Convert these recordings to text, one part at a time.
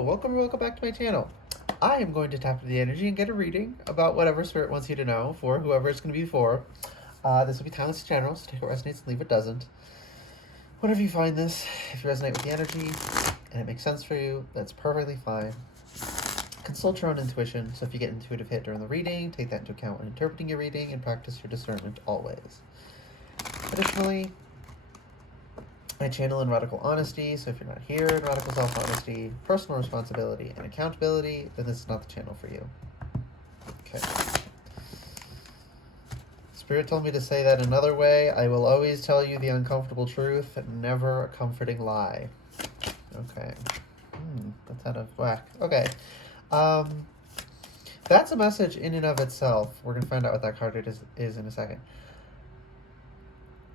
Hello, welcome back to my channel. I am going to tap into the energy and get a reading about whatever spirit wants you to know for whoever it's going to be for. This will be timeless general, so take what resonates and leave what doesn't. Whenever you find this, if you resonate with the energy and it makes sense for you, that's perfectly fine. Consult your own intuition, so if you get intuitive hit during the reading, take that into account when interpreting your reading and practice your discernment always. Additionally, I channel in radical honesty, so if you're not here in radical self-honesty, personal responsibility, and accountability, then this is not the channel for you. Okay. Spirit told me to say that another way. I will always tell you the uncomfortable truth, never a comforting lie. Okay. That's out of whack. Okay. That's a message in and of itself. We're going to find out what that card is in a second.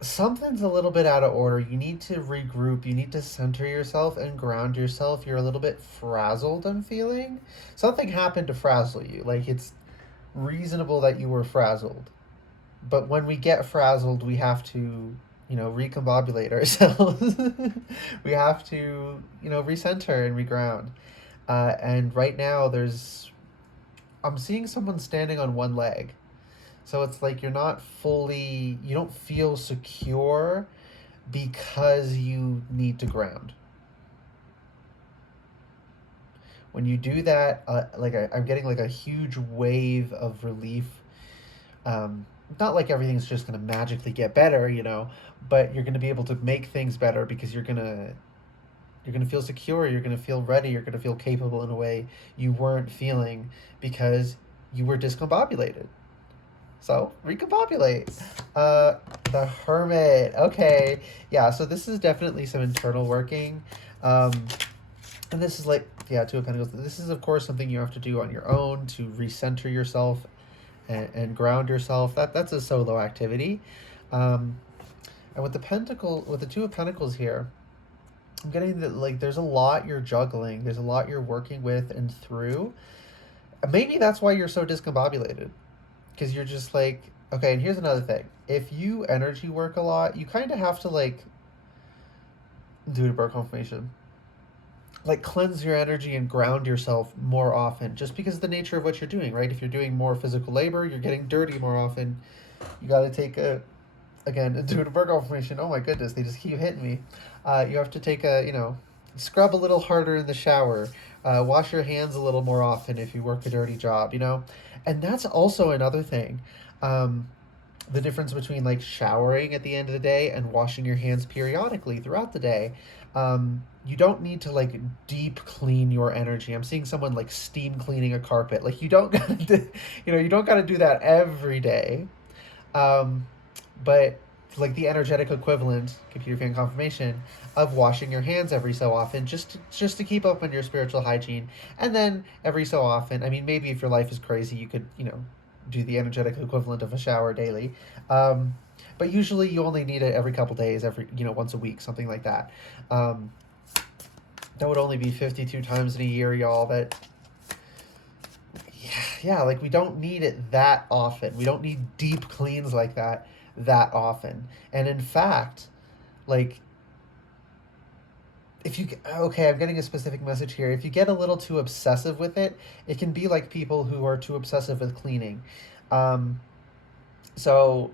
Something's a little bit out of order. You need to regroup. You need to center yourself and ground yourself. You're a little bit frazzled, I'm feeling. Something happened to frazzle you. Like, it's reasonable that you were frazzled. But when we get frazzled, we have to, recombobulate ourselves. We have to, recenter and reground. And right now, I'm seeing someone standing on one leg. So it's like you don't feel secure because you need to ground. When you do that, I'm getting like a huge wave of relief. Not like everything's just going to magically get better, but you're going to be able to make things better because you're going to feel secure, you're going to feel ready, you're going to feel capable in a way you weren't feeling because you were discombobulated. So, recombobulate. The Hermit. Okay. Yeah, so this is definitely some internal working. And this is Two of Pentacles. This is, of course, something you have to do on your own to recenter yourself and ground yourself. That's a solo activity. And with the Two of Pentacles here, I'm getting that, there's a lot you're juggling. There's a lot you're working with and through. Maybe that's why you're so discombobulated. Because you're just okay, and here's another thing. If you energy work a lot, you kind of have to, do the birth confirmation. Cleanse your energy and ground yourself more often, just because of the nature of what you're doing, right? If you're doing more physical labor, you're getting dirty more often. You got to take do the birth confirmation. Oh my goodness, they just keep hitting me. You have to take scrub a little harder in the shower. Wash your hands a little more often if you work a dirty job, And that's also another thing. The difference between showering at the end of the day and washing your hands periodically throughout the day. You don't need to deep clean your energy. I'm seeing someone steam cleaning a carpet. You don't gotta you don't gotta do that every day. But the energetic equivalent, computer fan confirmation, of washing your hands every so often, just to keep up on your spiritual hygiene. And then every so often, maybe if your life is crazy, you could, do the energetic equivalent of a shower daily. But usually you only need it every couple days, once a week, something like that. That would only be 52 times in a year, y'all. We don't need it that often. We don't need deep cleans like that often. And in fact, if you, okay, I'm getting a specific message here. If you get a little too obsessive with it, it can be like people who are too obsessive with cleaning. So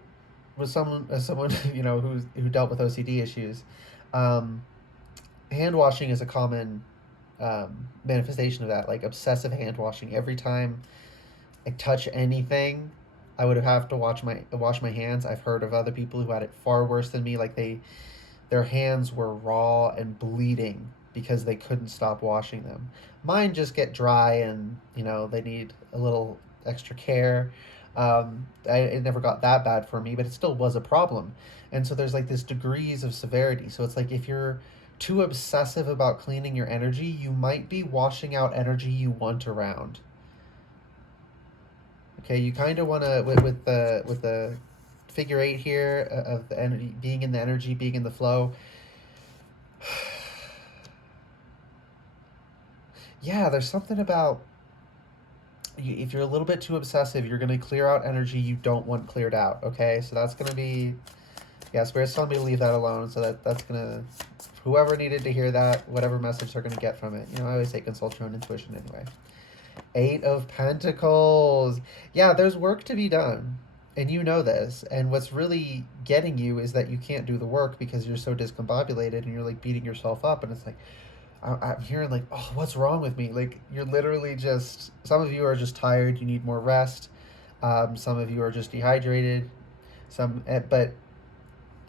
with someone who dealt with OCD issues, hand washing is a common manifestation of that, obsessive hand washing. Every time I touch anything, I would have to wash my hands. I've heard of other people who had it far worse than me. Their hands were raw and bleeding because they couldn't stop washing them. Mine just get dry and, they need a little extra care. It never got that bad for me, but it still was a problem. And so there's this degrees of severity. So it's if you're too obsessive about cleaning your energy, you might be washing out energy you want around. Okay, you kind of want to, with the figure 8 here of the energy, being in the energy, being in the flow. Yeah, there's something about, if you're a little bit too obsessive, you're going to clear out energy you don't want cleared out, okay? So that's going to be Yeah, Spirit's telling me to leave that alone, so that's gonna, whoever needed to hear that, whatever message they're gonna get from it. I always say consult your own intuition anyway. Eight of Pentacles. Yeah, there's work to be done. And you know this. And what's really getting you is that you can't do the work because you're so discombobulated and you're like beating yourself up. And it's like, I'm hearing like, oh, what's wrong with me? Like, you're literally just, some of you are just tired. You need more rest. Some of you are just dehydrated. But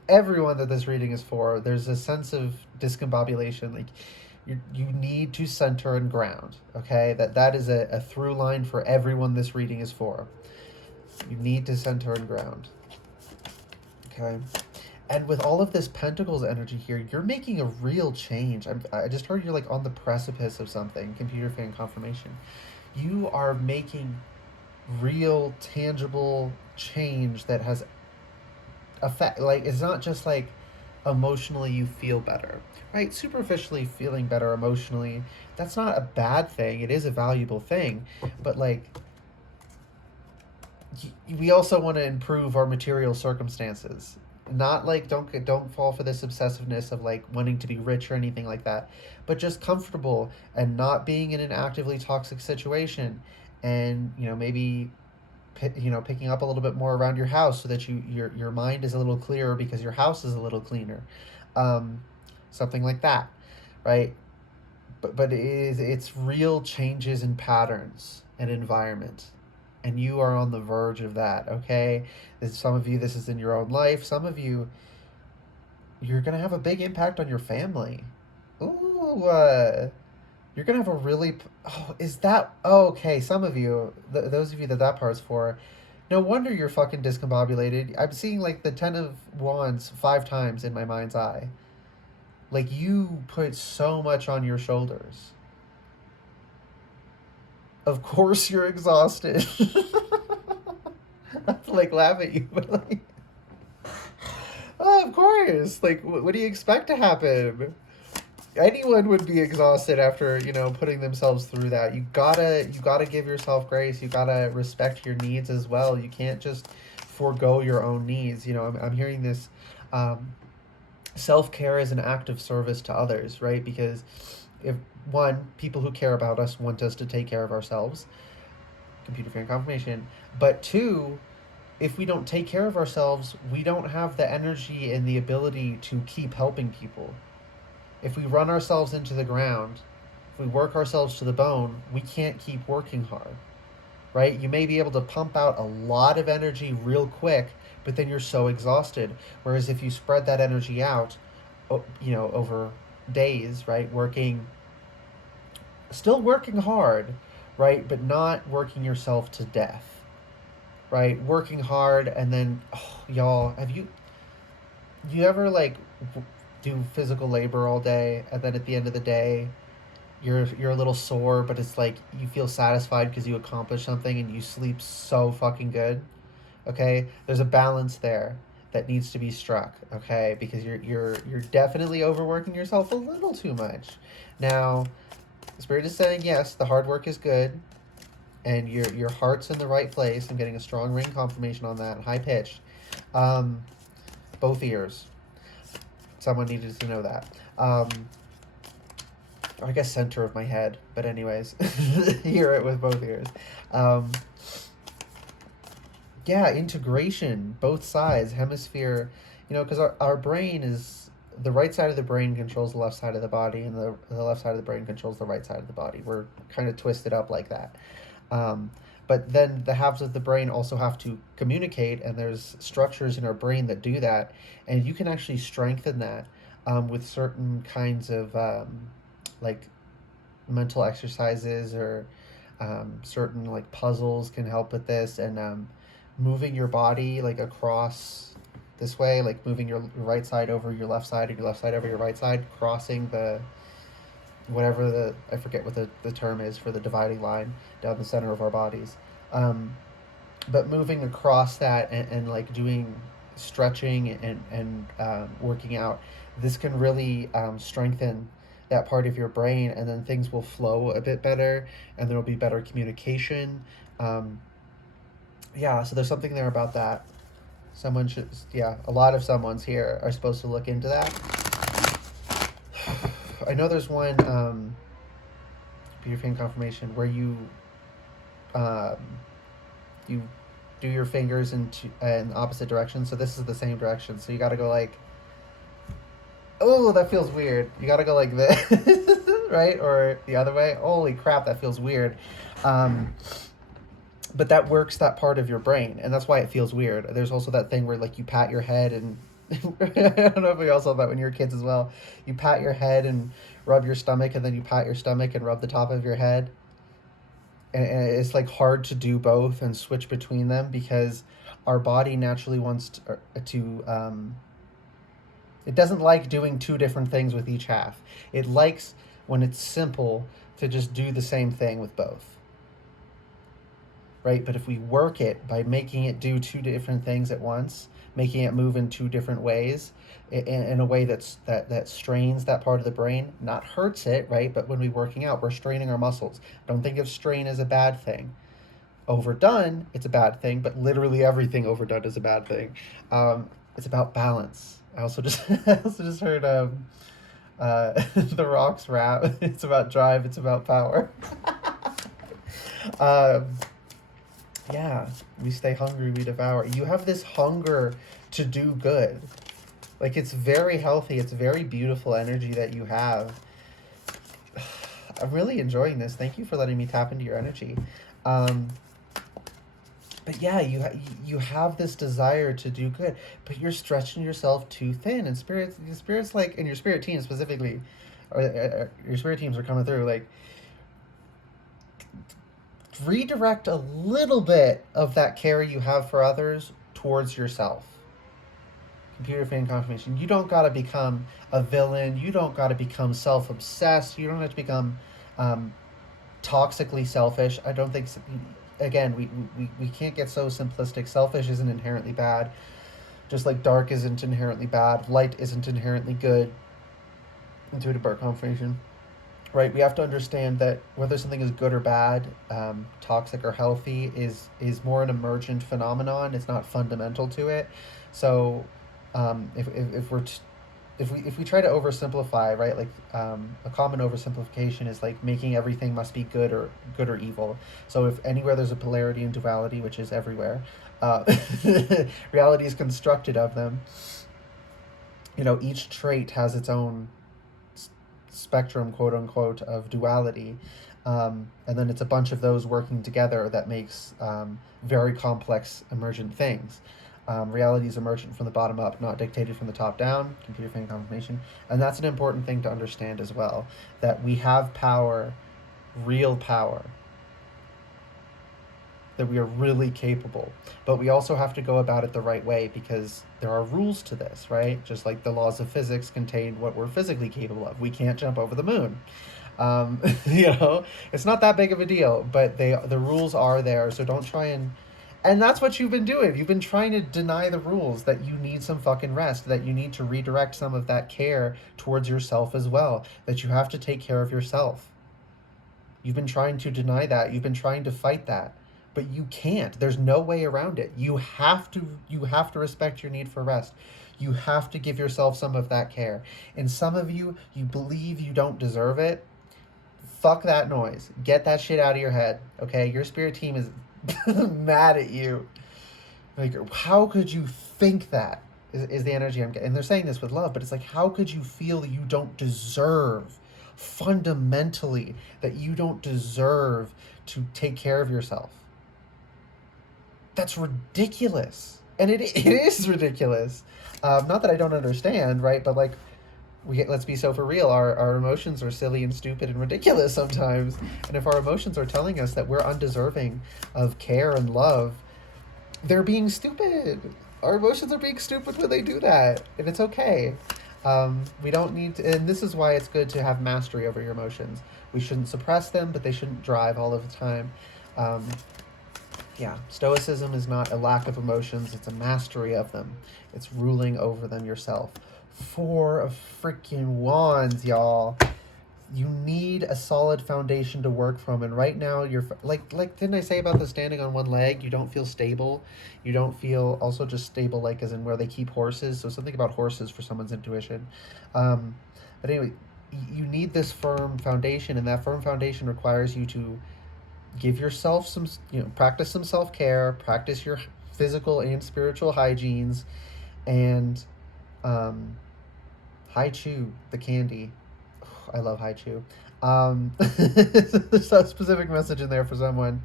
everyone that this reading is for, there's a sense of discombobulation. Like, you need to center and ground. Okay, that is a through line for everyone this reading is for. You need to center and ground. Okay, and with all of this Pentacles energy here, you're making a real change. I just heard you're like on the precipice of something. Computer fan confirmation. You are making real tangible change that has effect. Like, it's not just like emotionally you feel better, right? Superficially feeling better emotionally, that's not a bad thing. It is a valuable thing, but like, we also want to improve our material circumstances. Not like, don't fall for this obsessiveness of like wanting to be rich or anything like that, but just comfortable and not being in an actively toxic situation, and maybe picking up a little bit more around your house so that your mind is a little clearer because your house is a little cleaner, um, something like that, right? But it's real changes in patterns and environment, and you are on the verge of that. Okay, some of you, this is in your own life. Some of you, you're gonna have a big impact on your family. Ooh, you're gonna have a really, oh, is that, oh, okay? Some of you, those of you that part's for, no wonder you're fucking discombobulated. I'm seeing like the 10 of Wands 5 times in my mind's eye. Like, you put so much on your shoulders. Of course you're exhausted. I have to like laugh at you, but like, oh, of course. Like, what do you expect to happen? Anyone would be exhausted after putting themselves through that. You gotta give yourself grace. You gotta respect your needs as well. You can't just forego your own needs. I'm hearing this. Self-care is an act of service to others, right? Because if one, people who care about us want us to take care of ourselves, computer fan confirmation, but two, if we don't take care of ourselves, we don't have the energy and the ability to keep helping people. If we run ourselves into the ground, if we work ourselves to the bone, we can't keep working hard, right? You may be able to pump out a lot of energy real quick, but then you're so exhausted. Whereas if you spread that energy out, over days, right? Still working hard, right? But not working yourself to death, right? Working hard, and then, oh, y'all, you ever like do physical labor all day, and then at the end of the day, you're a little sore, but it's like you feel satisfied because you accomplished something, and you sleep so fucking good. Okay, there's a balance there that needs to be struck. Okay, because you're definitely overworking yourself a little too much. Now, Spirit is saying yes, the hard work is good, and your heart's in the right place. I'm getting a strong ring confirmation on that, high pitched. Both ears. Someone needed to know that. I guess center of my head, but anyways, hear it with both ears. Yeah, integration, both sides, hemisphere, because our brain is, the right side of the brain controls the left side of the body, and the left side of the brain controls the right side of the body. We're kind of twisted up like that. But then the halves of the brain also have to communicate, and there's structures in our brain that do that, and you can actually strengthen that with certain kinds of like mental exercises, or certain like puzzles can help with this, and moving your body like across this way, like moving your right side over your left side, and your left side over your right side, crossing the, whatever I forget what the term is for the dividing line down the center of our bodies. But moving across that, and like doing stretching, and working out, this can really strengthen that part of your brain, and then things will flow a bit better, and there will be better communication. Yeah, so there's something there about that. Someone should, yeah, a lot of someone's here are supposed to look into that. I know there's one Peter Pan confirmation where um, you do your fingers in opposite directions. So this is the same direction. So you got to go like, oh, that feels weird. You got to go like this, right? Or the other way. Holy crap, that feels weird. Um, but that works that part of your brain, and that's why it feels weird. There's also that thing where like you pat your head and I don't know if we all saw that when you were kids as well. You pat your head and rub your stomach, and then you pat your stomach and rub the top of your head. And it's like hard to do both and switch between them because our body naturally wants to it doesn't like doing two different things with each half. It likes when it's simple to just do the same thing with both. Right? But if we work it by making it do two different things at once, making it move in two different ways, in a way that strains that part of the brain, not hurts it, right? But when we're working out, we're straining our muscles. Don't think of strain as a bad thing. Overdone, it's a bad thing, but literally everything overdone is a bad thing. It's about balance. I also just heard the Rock's rap. It's about drive. It's about power. um, yeah, we stay hungry, we devour. You have this hunger to do good. Like, it's very healthy. It's very beautiful energy that you have. I'm really enjoying this. Thank you for letting me tap into your energy. Um, but yeah, you have this desire to do good, but you're stretching yourself too thin. And spirits like, and your spirit team specifically, or your spirit teams are coming through. Like, redirect a little bit of that care you have for others towards yourself. Computer fan confirmation. You don't got to become a villain. You don't got to become self-obsessed. You don't have to become um, toxically selfish. I don't think. Again, we can't get so simplistic. Selfish isn't inherently bad. Just like dark isn't inherently bad. Light isn't inherently good. Intuitive birth confirmation. Right, we have to understand that whether something is good or bad, toxic or healthy, is more an emergent phenomenon. It's not fundamental to it. So, if if we try to oversimplify, right, like a common oversimplification is like making everything must be good or evil. So if anywhere there's a polarity and duality, which is everywhere, uh, reality is constructed of them. You know, each trait has its own spectrum, quote unquote, of duality, and then it's a bunch of those working together that makes very complex emergent things. Reality is emergent from the bottom up, not dictated from the top down. Computer fan confirmation, and that's an important thing to understand as well. That we have power, real power. That we are really capable, but we also have to go about it the right way because there are rules to this, right? Just like the laws of physics contain what we're physically capable of. We can't jump over the moon. You know, it's not that big of a deal, but the rules are there. So don't try and that's what you've been doing. You've been trying to deny the rules that you need some fucking rest, that you need to redirect some of that care towards yourself as well, that you have to take care of yourself. You've been trying to deny that. You've been trying to fight that. But you can't. There's no way around it. You have to respect your need for rest. You have to give yourself some of that care. And some of you believe you don't deserve it. Fuck that noise. Get that shit out of your head. Okay? Your spirit team is mad at you. Like, how could you think that? Is the energy I'm getting. And they're saying this with love, but it's like, how could you feel that you don't deserve, fundamentally, that you don't deserve to take care of yourself? That's ridiculous. And it is ridiculous. Not that I don't understand, right? But like, let's be so for real. Our emotions are silly and stupid and ridiculous sometimes. And if our emotions are telling us that we're undeserving of care and love, they're being stupid. Our emotions are being stupid when they do that. And it's okay. We don't need to, and this is why it's good to have mastery over your emotions. We shouldn't suppress them, but they shouldn't drive all of the time. Yeah, stoicism is not a lack of emotions, it's a mastery of them. It's ruling over them yourself. 4 of freaking wands, y'all. You need a solid foundation to work from, and right now you're like didn't I say about the standing on one leg? You don't feel stable. You don't feel also just stable, like as in where they keep horses. So something about horses for someone's intuition. um, but anyway, you need this firm foundation, and that firm foundation requires you to give yourself some, practice some self-care, practice your physical and spiritual hygienes, and um, Hi Chew, the candy. I love Hi Chew. There's a specific message in there for someone.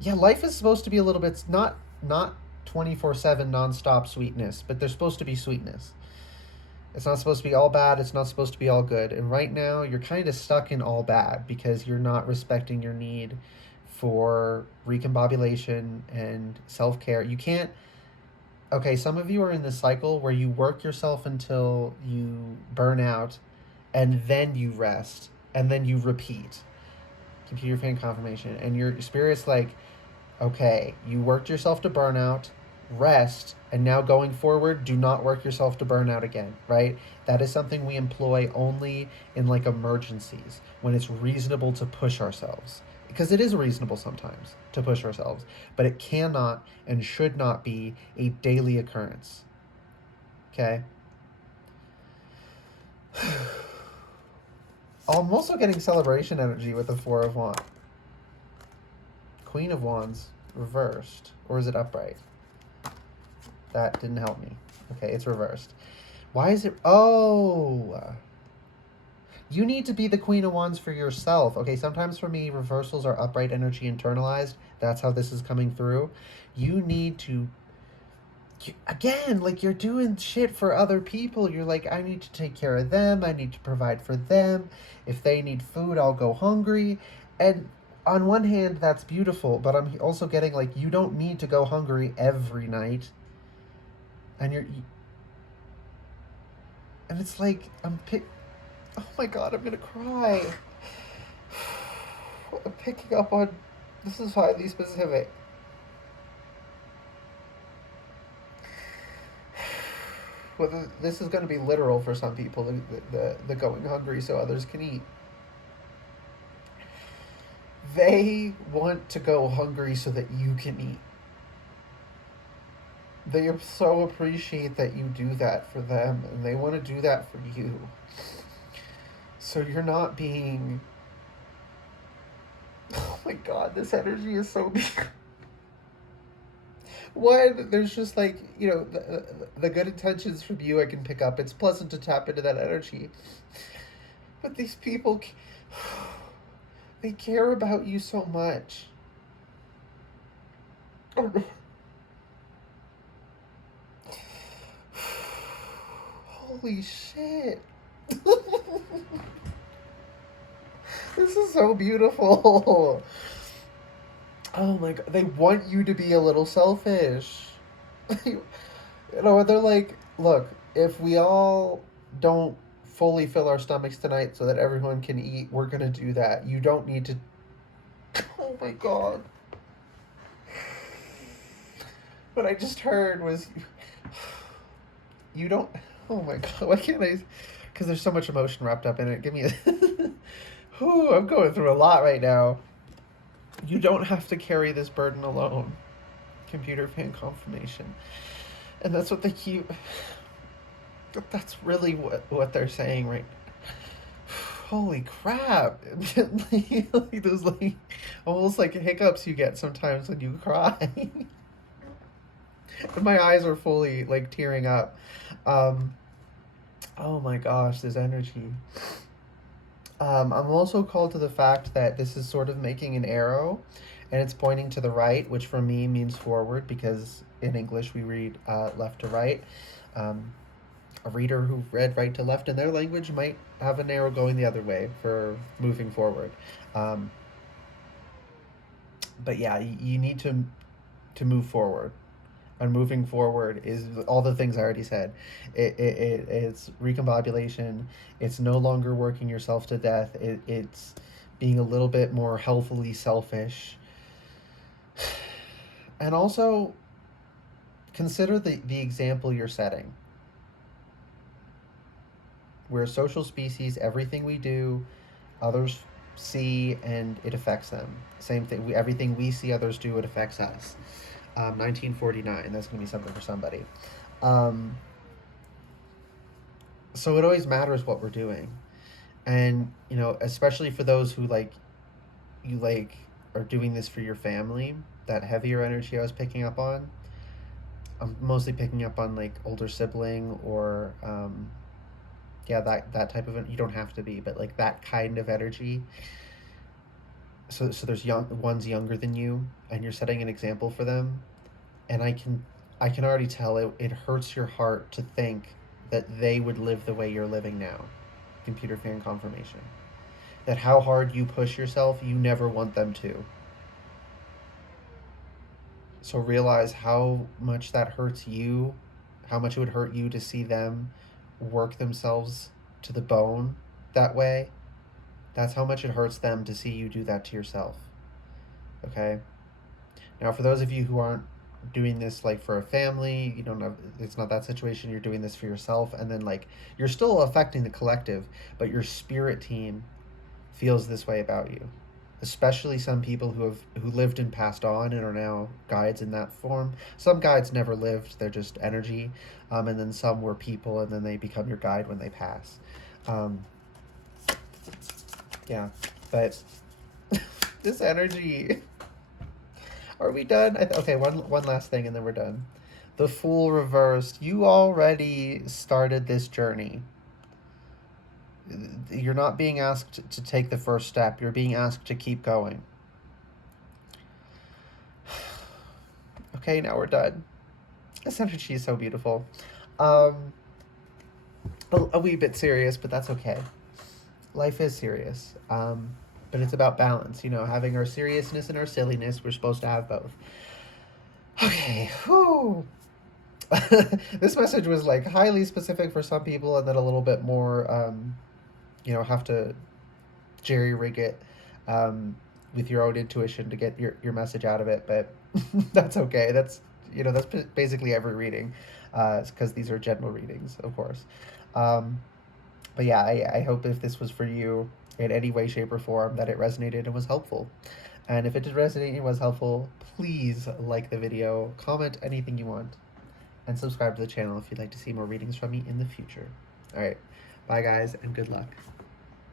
Yeah, life is supposed to be a little bit not 24/7 nonstop sweetness, but there's supposed to be sweetness. It's not supposed to be all bad. It's not supposed to be all good. And right now, you're kind of stuck in all bad because you're not respecting your need for recombobulation and self care. You can't. Okay, some of you are in this cycle where you work yourself until you burn out, and then you rest, and then you repeat. Computer fan confirmation. And your spirit's like, okay, you worked yourself to burnout, rest, and now going forward, do not work yourself to burnout again, right? That is something we employ only in like emergencies when it's reasonable to push ourselves. Because it is reasonable sometimes to push ourselves, but it cannot and should not be a daily occurrence. Okay? I'm also getting celebration energy with the Four of Wands. Queen of Wands reversed. Or is it upright? That didn't help me. Okay, it's reversed. Why is it... Oh! You need to be the Queen of Wands for yourself. Okay, sometimes for me, reversals are upright energy internalized. That's how this is coming through. You need to... Again, like you're doing shit for other people. You're like, I need to take care of them. I need to provide for them. If they need food, I'll go hungry. And on one hand, that's beautiful. But I'm also getting like, you don't need to go hungry every night. And and it's like oh my god, I'm gonna cry. I'm picking up on, this is highly specific. Well, this is going to be literal for some people, the going hungry so others can eat. They want to go hungry so that you can eat. They so appreciate that you do that for them, and they want to do that for you. So you're not being... Oh my god, this energy is so big. One, there's just like, the good intentions from you I can pick up. It's pleasant to tap into that energy. But these people, they care about you so much. Holy shit. This is so beautiful. Oh my god, they want you to be a little selfish. They're like, look, if we all don't fully fill our stomachs tonight so that everyone can eat, we're gonna do that. You don't need to. Oh my god. What I just heard was, you don't. Oh my god, why can't I? Because there's so much emotion wrapped up in it. Give me a. Whew, I'm going through a lot right now. You don't have to carry this burden alone. Computer fan confirmation. And that's what they keep... That's really what they're saying right now. Holy crap. Like those like almost like hiccups you get sometimes when you cry. And my eyes are fully like tearing up. Oh my gosh, this energy. I'm also called to the fact that this is sort of making an arrow, and it's pointing to the right, which for me means forward, because in English we read left to right. A reader who read right to left in their language might have an arrow going the other way for moving forward. But yeah, you need to move forward. And moving forward is all the things I already said. It's recombobulation. It's no longer working yourself to death. It's being a little bit more healthily selfish. And also, consider the example you're setting. We're a social species. Everything we do Others see and it affects them. Same thing. Everything we see others do, it affects us. 1949. That's gonna be something for somebody. Um, so it always matters what we're doing, and especially for those who you are doing this for your family. That heavier energy I was picking up on. I'm mostly picking up on like older sibling or yeah, that type of, you don't have to be, but like that kind of energy. So there's young ones younger than you, and you're setting an example for them, and I can already tell it hurts your heart to think that they would live the way you're living now. Computer fan confirmation that how hard you push yourself, you never want them to. So realize how much that hurts you, how much it would hurt you to see them work themselves to the bone that way. That's how much it hurts them to see you do that to yourself. Okay? Now, for those of you who aren't doing this like for a family, you don't have, it's not that situation, you're doing this for yourself, and then like you're still affecting the collective, but your spirit team feels this way about you. Especially some people who lived and passed on and are now guides in that form. Some guides never lived; they're just energy, and then some were people, and then they become your guide when they pass. Um, yeah, but this energy. Are we done? Okay, one last thing, and then we're done. The Fool reversed. You already started this journey. You're not being asked to take the first step. You're being asked to keep going. Okay, now we're done. This energy is so beautiful. Um, a wee bit serious, but that's okay. Life is serious. But it's about balance. Having our seriousness and our silliness. We're supposed to have both. Okay. Whew. This message was like highly specific for some people, and then a little bit more. Have to jerry rig it with your own intuition to get your message out of it. But that's okay. That's basically every reading, because these are general readings, of course. But yeah, I hope if this was for you in any way, shape, or form, that it resonated and was helpful. And if it did resonate and was helpful, please like the video, comment anything you want, and subscribe to the channel if you'd like to see more readings from me in the future. All right. Bye, guys, and good luck.